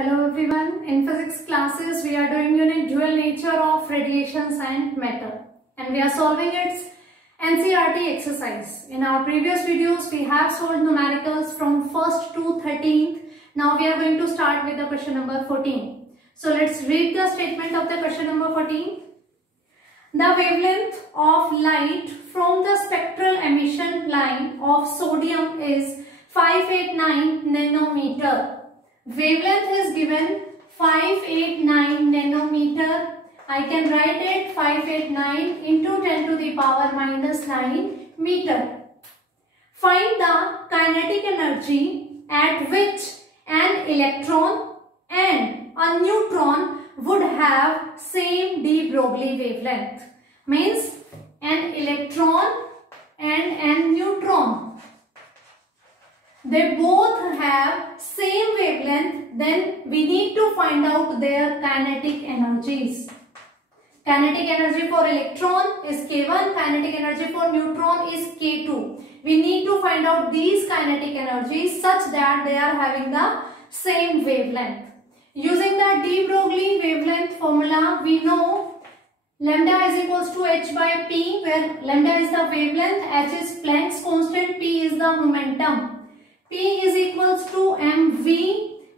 Hello everyone, in physics classes we are doing unit dual nature of radiations and matter and we are solving its NCERT exercise. In our previous videos we have solved numericals from 1st to 13th. Now we are going to start with the question number 14. So let's read the statement of the question number 14. The wavelength of light from the spectral emission line of sodium is 589 nanometer. Wavelength is given 589 nanometer. I can write it 589 into 10 to the power minus 9 meter. Find the kinetic energy at which an electron and a neutron would have same de Broglie wavelength. Means an electron and an neutron, they both have same wavelength, then we need to find out their kinetic energies. Kinetic energy for electron is K1, kinetic energy for neutron is K2. We need to find out these kinetic energies such that they are having the same wavelength. Using the de Broglie wavelength formula, we know lambda is equals to h by p, where lambda is the wavelength, h is Planck's constant, p is the momentum. P is equals to mv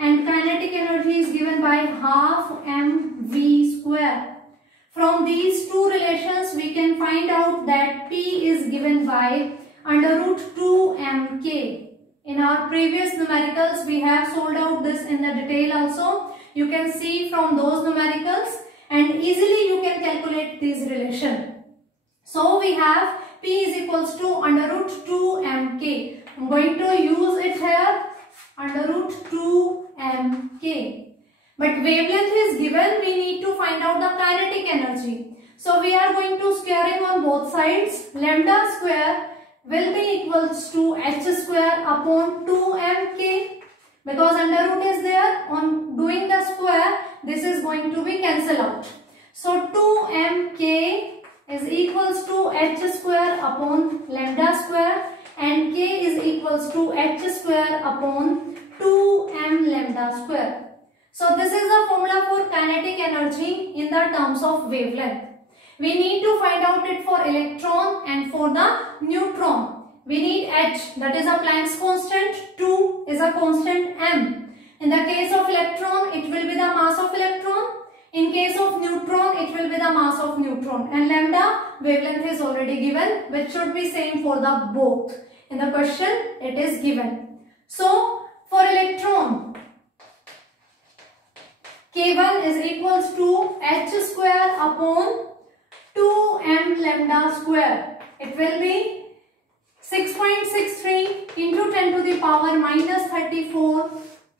and kinetic energy is given by half mv square. From these two relations we can find out that P is given by under root 2 mk. In our previous numericals we have solved out this in the detail also. You can see from those numericals and easily you can calculate this relation. So we have P is equals to under root 2 mk. I'm going to use it here under root 2 mk. But wavelength is given, we need to find out the kinetic energy. So we are going to squaring on both sides. Lambda square will be equals to h square upon 2 mk. Because under root is there, on doing the square, this is going to be cancelled out. So 2 mk is equals to h square upon lambda square and k is equals to h square upon 2m lambda square. So this is the formula for kinetic energy in the terms of wavelength. We need to find out it for electron and for the neutron. We need h, that is a Planck's constant, 2 is a constant m. In the case of electron, it will be the mass of electron. In case of neutron, it will be the mass of neutron. And lambda wavelength is already given, which should be same for the both. In the question, it is given. So, for electron, K1 is equals to h square upon 2m lambda square. It will be 6.63 into 10 to the power minus 34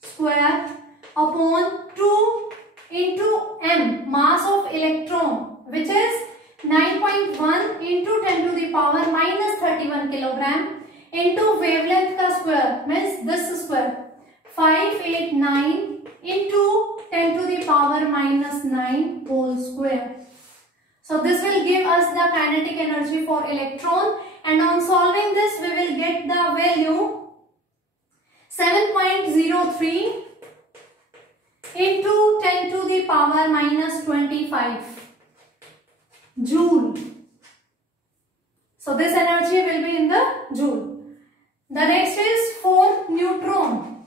square upon 2 into m, mass of electron, which is 9.1 into 10 to the power minus 31 kilogram into wavelength ka square, means this square, 589 into 10 to the power minus 9 whole square. So this will give us the kinetic energy for electron, and on solving this we will get the value 7.03 into 10 to the power minus 25 joule. So this energy will be in the joule. The next is for neutron.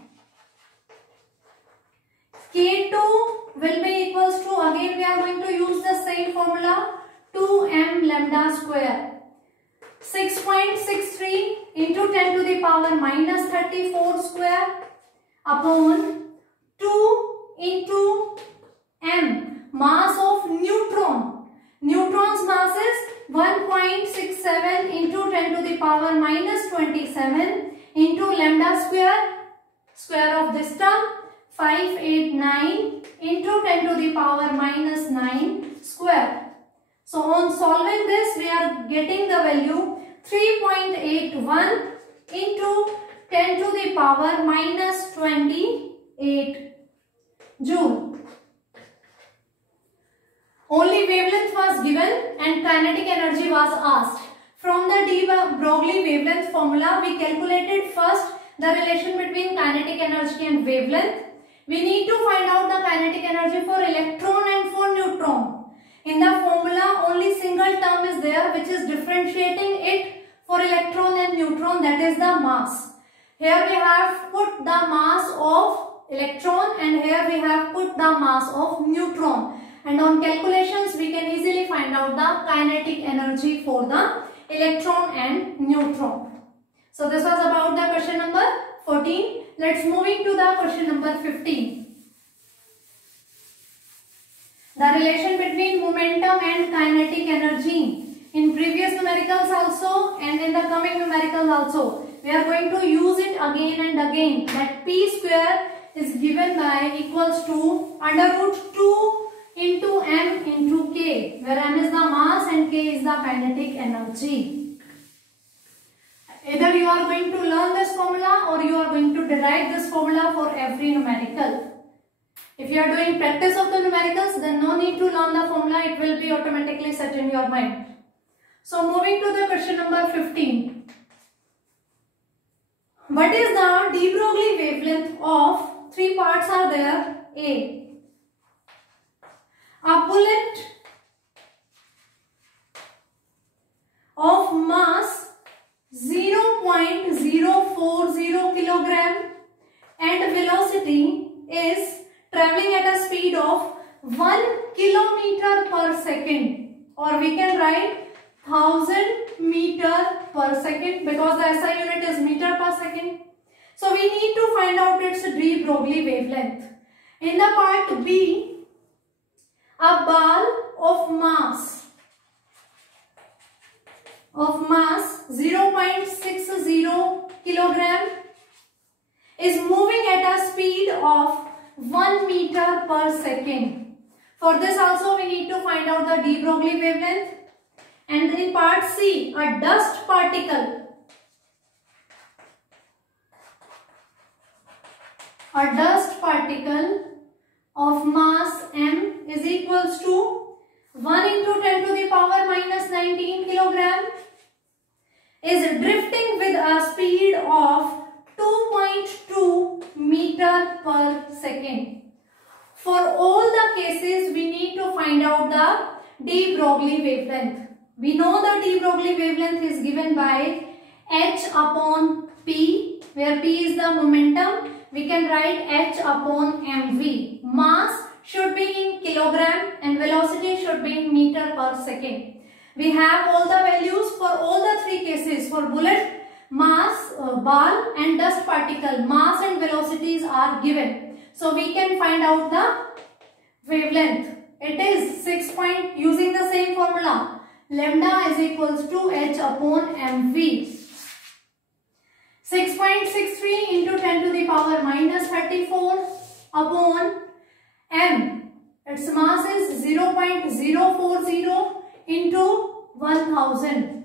K2 will be equals to, again we are going to use the same formula, 2m lambda square. 6.63 into 10 to the power minus 34 square upon 2 into m, mass of neutron. Neutron's mass is 1.67 into 10 to the power minus 27 into lambda square of this term, 589 into 10 to the power minus 9 square. So on solving this, we are getting the value 3.81 into 10 to the power minus 28 joule. Only wavelength was given and kinetic energy was asked. From the de Broglie wavelength formula, we calculated first the relation between kinetic energy and wavelength. we need to find out the kinetic energy for electron and for neutron. In the formula, only single term is there which is differentiating it for electron and neutron, that is the mass. Here we have put the mass of electron and here we have put the mass of neutron. And on calculations, we can easily find out the kinetic energy for the electron and neutron. So this was about the question number 14. Let's moving to the question number 15. The relation between momentum and kinetic energy. In previous numericals also and in the coming numericals also, we are going to use it again and again, that P square is given by equals to under root 2 into m into k, where m is the mass and k is the kinetic energy. Either you are going to learn this formula or you are going to derive this formula for every numerical. If you are doing practice of the numericals, then no need to learn the formula, it will be automatically set in your mind. So moving to the question number 15. What is the de Broglie wavelength of, three parts are there. A bullet of mass 0.040 kilogram and velocity is traveling at a speed of 1 kilometer per second, or we can write 1000 meter per second because the SI unit is meter per second. So we need to find out its de Broglie wavelength. In the part B, a ball of mass 0.60 kilogram is moving at a speed of 1 meter per second. For this also we need to find out the de Broglie wavelength. And in part C, a dust particle of mass m is equals to 1 into 10 to the power minus 19 kilogram is drifting with a speed of 2.2 meter per second. For all the cases, we need to find out the de Broglie wavelength. We know the de Broglie wavelength is given by h upon p, where p is the momentum. We can write h upon mv. Mass should be in kilogram and velocity should be in meter per second. We have all the values for all the three cases. For bullet, mass, ball and dust particle, mass and velocities are given. So we can find out the wavelength. It is 6 using the same formula. Lambda is equals to h upon mv. 6.63 into 10 to the power minus 34 upon m. Its mass is 0.040 into 1000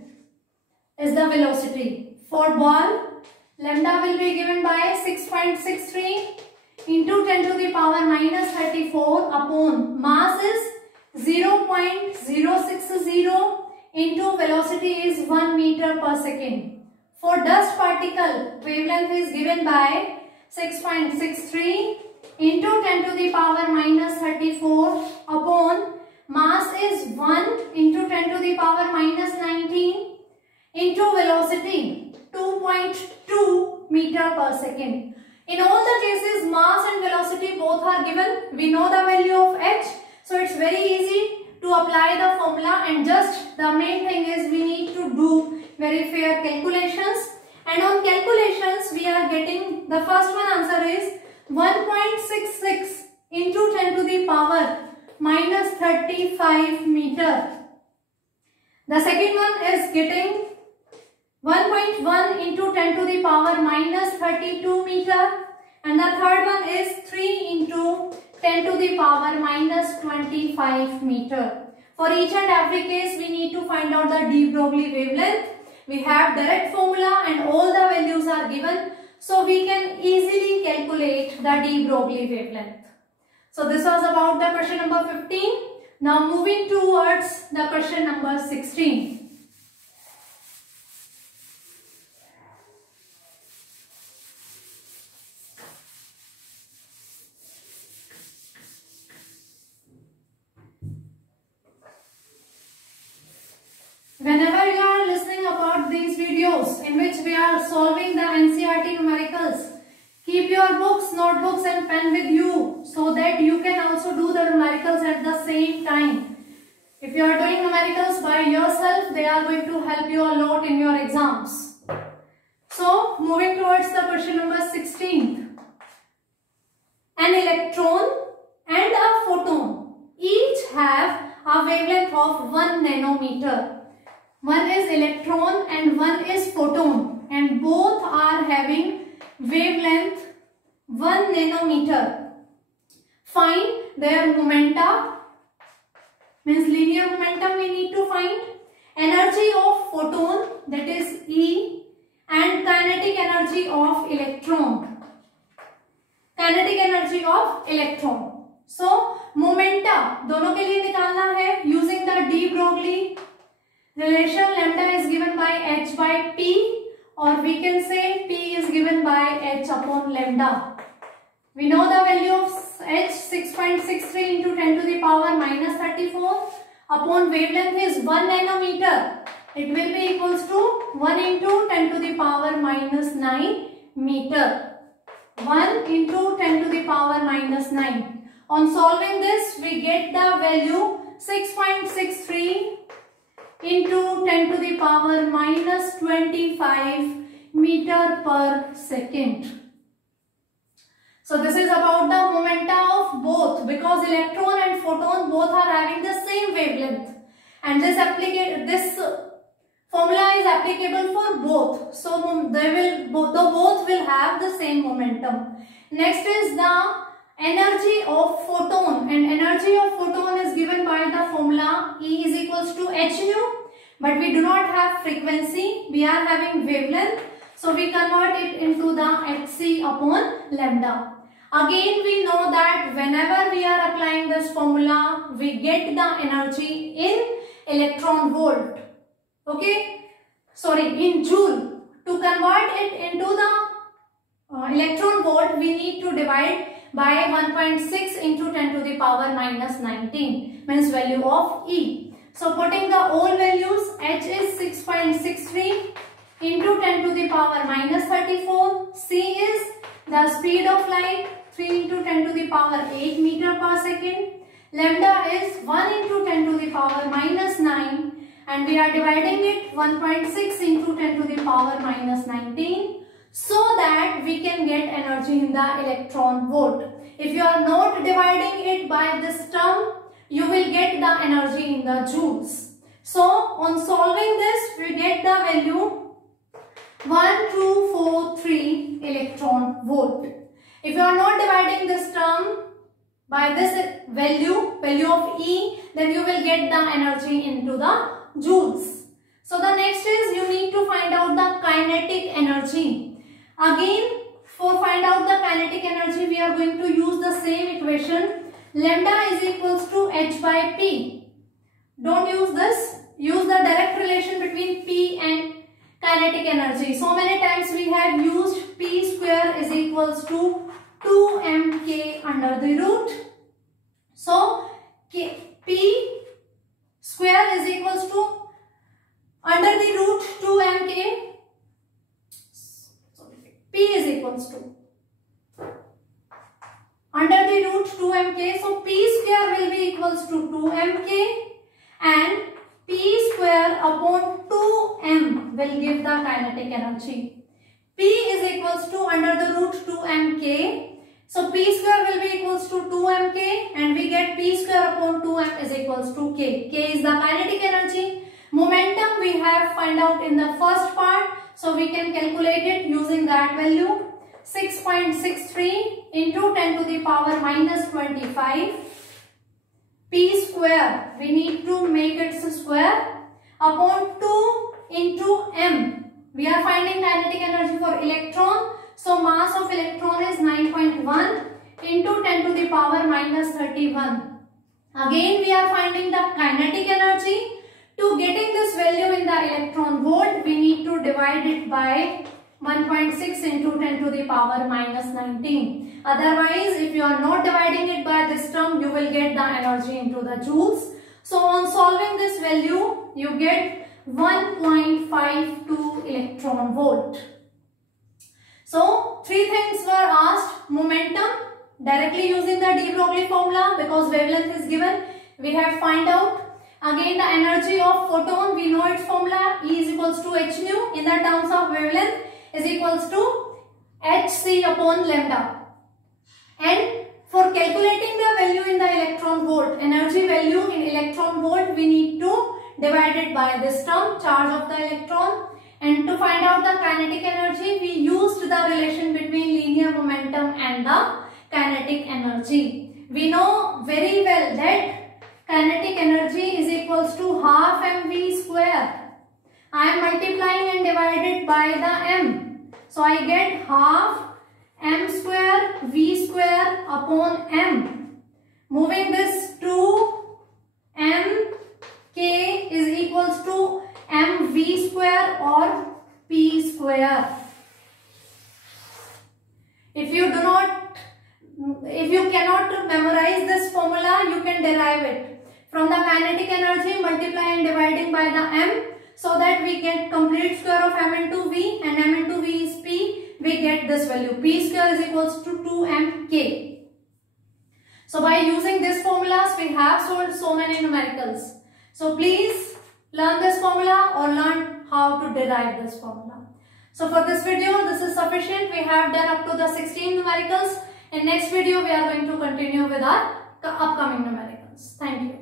is the velocity. For ball, lambda will be given by 6.63 into 10 to the power minus 34 upon mass is 0.060 into velocity is 1 meter per second. For dust particle, wavelength is given by 6.63 into 10 to the power minus 34 upon mass is 1 into 10 to the power minus 19 into velocity 2.2 meter per second. In all the cases, mass and velocity both are given. We know the value of h. So it's very easy to apply the formula, and just the main thing is we need to do very fair calculations. And on calculations we are getting, the first one answer is 1.66 into 10 to the power minus 35 meter. The second one is getting 1.1 into 10 to the power minus 32 meter. And the third one is 3 into 10 to the power minus 25 meter. For each and every case, we need to find out the de Broglie wavelength. We have direct formula and all the values are given. So we can easily calculate the de Broglie wavelength. So this was about the question number 15. Now moving towards the question number 16. solving the NCERT numericals. Keep your books, notebooks and pen with you so that you can also do the numericals at the same time. If you are doing numericals by yourself, they are going to help you a lot in your exams. So, moving towards the question number 16. An electron and a photon each have a wavelength of 1 nanometer. One is electron and one is photon, and both are having wavelength 1 nanometer. Find their momenta, means linear momentum we need to find, energy of photon, that is E, and kinetic energy of electron. Kinetic energy of electron. So momenta दोनों के लिए निकालना है using the de Broglie relation. Lambda is given by h by p, or we can say p is given by h upon lambda. We know the value of h 6.63 into 10 to the power minus 34 upon wavelength is 1 nanometer. It will be equals to 1 into 10 to the power minus 9 meter. 1 into 10 to the power minus 9. On solving this, we get the value 6.63 into 10 to the power minus 25 meter per second. So this is about the momenta of both, because electron and photon both are having the same wavelength, and this formula is applicable for both. So both will have the same momentum. Next is the energy of photon, and energy of photon is given by the formula E is equals to h nu, but we do not have frequency, we are having wavelength, so we convert it into the hc upon lambda. Again we know that whenever we are applying this formula, we get the energy in electron volt, okay, sorry, in joule. To convert it into the electron volt, we need to divide by 1.6 into 10 to the power minus 19, means value of E. So putting the all values, h is 6.63 into 10 to the power minus 34, c is the speed of light 3 into 10 to the power 8 meter per second, lambda is 1 into 10 to the power minus 9, and we are dividing it 1.6 into 10 to the power minus 19. So that we can get energy in the electron volt. If you are not dividing it by this term, you will get the energy in the joules. So on solving this, we get the value 1243 electron volt. If you are not dividing this term by this value of E, then you will get the energy into the joules. So the next is you need to find out the kinetic energy. Again, for find out the kinetic energy, we are going to use the same equation. Lambda is equals to h by p. Don't use this. Use the direct relation between p and kinetic energy. So many times we have used p square is equals to 2mk under the root. So p square is equals to under the root 2mk. P is equals to under the root 2mk. So P square will be equals to 2mk, and P square upon 2m will give the kinetic energy. P is equals to under the root 2mk. So P square will be equals to 2mk, and we get P square upon 2m is equals to k. K is the kinetic energy. Momentum we have find out in the first part. So we can calculate it using that value 6.63 into 10 to the power minus 25. P square, we need to make its square, upon 2 into m. We are finding kinetic energy for electron. So mass of electron is 9.1 into 10 to the power minus 31. Again we are finding the kinetic energy. To getting this value in the electron volt, we need to divide it by 1.6 into 10 to the power minus 19. Otherwise, if you are not dividing it by this term, you will get the energy into the joules. So on solving this value, you get 1.52 electron volt. So three things were asked: momentum, directly using the de Broglie formula because wavelength is given, we have find out. Again, the energy of photon, we know its formula, E is equals to h nu in the terms of wavelength is equals to hc upon lambda. And for calculating the value in the electron volt, energy value in electron volt, we need to divide it by this term, charge of the electron. And to find out the kinetic energy, we used the relation between linear momentum and the kinetic energy. We know very well that kinetic energy is equals to half mv square. I am multiplying and divided by the m. So I get half m square v square upon m. Moving this to m, k is equals to mv square or p square. If you cannot memorize this formula, you can derive it from the kinetic energy, multiply and dividing by the m, so that we get complete square of m into v, and m into v is p. We get this value, p square is equals to 2mk. So by using these formulas, we have solved so many numericals. So please learn this formula or learn how to derive this formula. So for this video, this is sufficient. We have done up to the 16 numericals. In next video, we are going to continue with our upcoming numericals. Thank you.